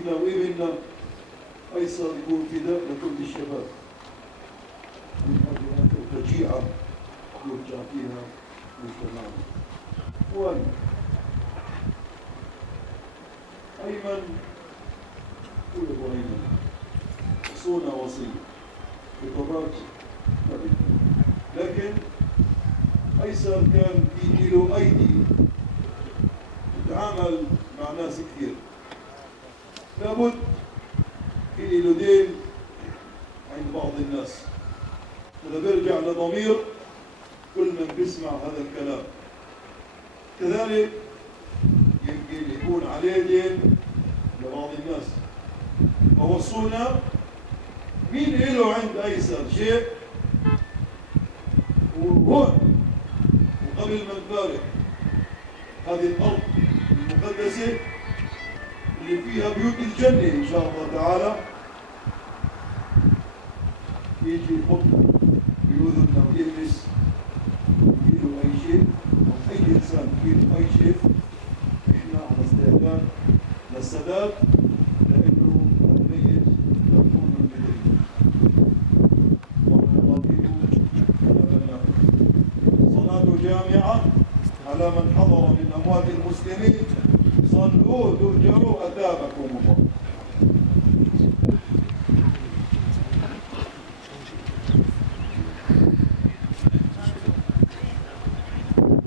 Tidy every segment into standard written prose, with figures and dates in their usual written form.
بدنا وابننا أيسر يكون فداء لكل الشباب من أجل الفجيعة يرجع فيها مجتمعنا. إخواني، أيمن كل أيمن وصونا وصية بطبات نبي، لكن أيسر كان في له أيدي تتعامل مع ناس كثير، لابد في له دين عند بعض الناس. هذا بيرجع لضمير كل من بيسمع هذا الكلام. كذلك يمكن يكون عليه دين لبعض الناس. فوصونا مين له عند أيسر شيء وهون وقبل ما نفارق هذه الأرض المقدسة اللي فيها بيوت الجنة إن شاء الله تعالى، يجي يحط بأذننا ويلمس يجيله أي شيء أو أي إنسان يجيله أي شيء، إحنا على استعداد للسداد، لأنه الميت مدفون بالبدن. صلاة جامعة على من حضر من أموات المسلمين، صلوا تؤجروا أثابكم الله.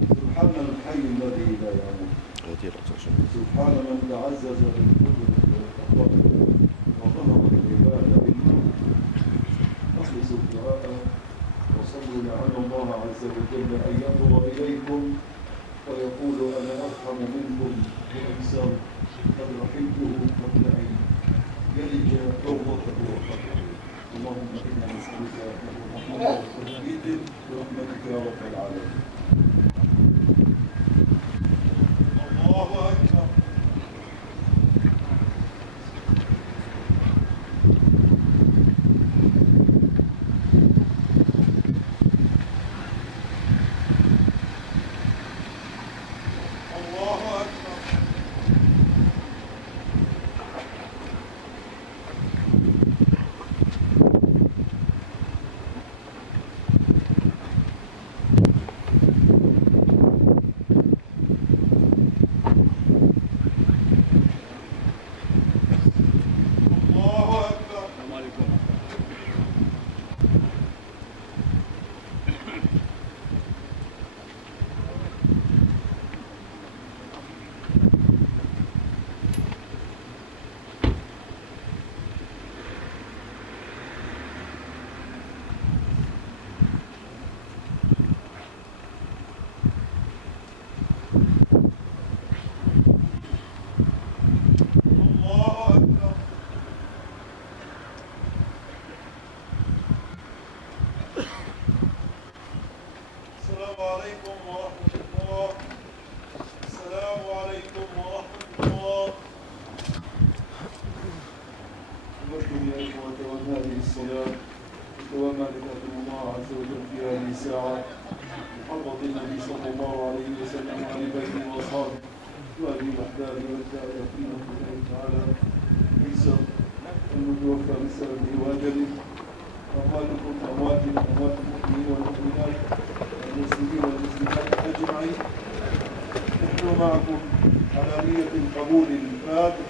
سبحان الحي الذي لا يموت، سبحان من تعزز بالقدرة والتقوى وظهر العبادة بالنور. أخلصوا الدعاء وصلوا لعل الله عز وجل أن ينظر إليكم ويقول أنا أرحم منكم بأنسان قد رحمته قبل أن يلج روضته وقبله. اللهم إنا نسألك رحمة وتثبيت برحمتك يا رب العالمين. الله أكبر. المتوفى بسبب واجبه، أمواتكم أمواتنا أموات المؤمنين والمؤمنات والمسلمين والمسلمات أجمعين. نحن معكم على نية قبول الفاتح